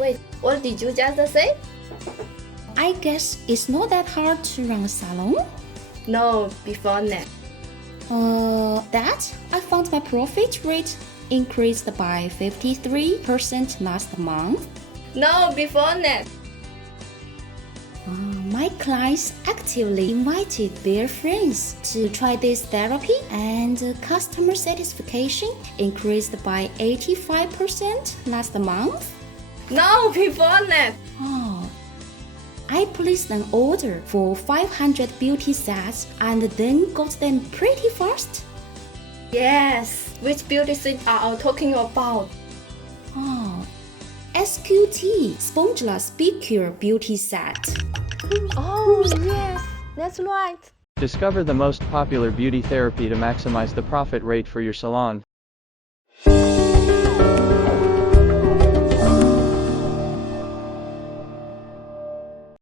Wait, what did you just say? I guess it's not that hard to run a salon. No, before that. That I found my profit rate increased by 53% last month. No, before that. My clients actively invited their friends to try this therapy, and customer satisfaction increased by 85% last month. No, before that. I placed an order for 500 beauty sets and then got them pretty fast. Yes, which beauty set are you talking about? SQT, Spongilla Spicule Beauty Set. Oh, yes, that's right. Discover the most popular beauty therapy to maximize the profit rate for your salon.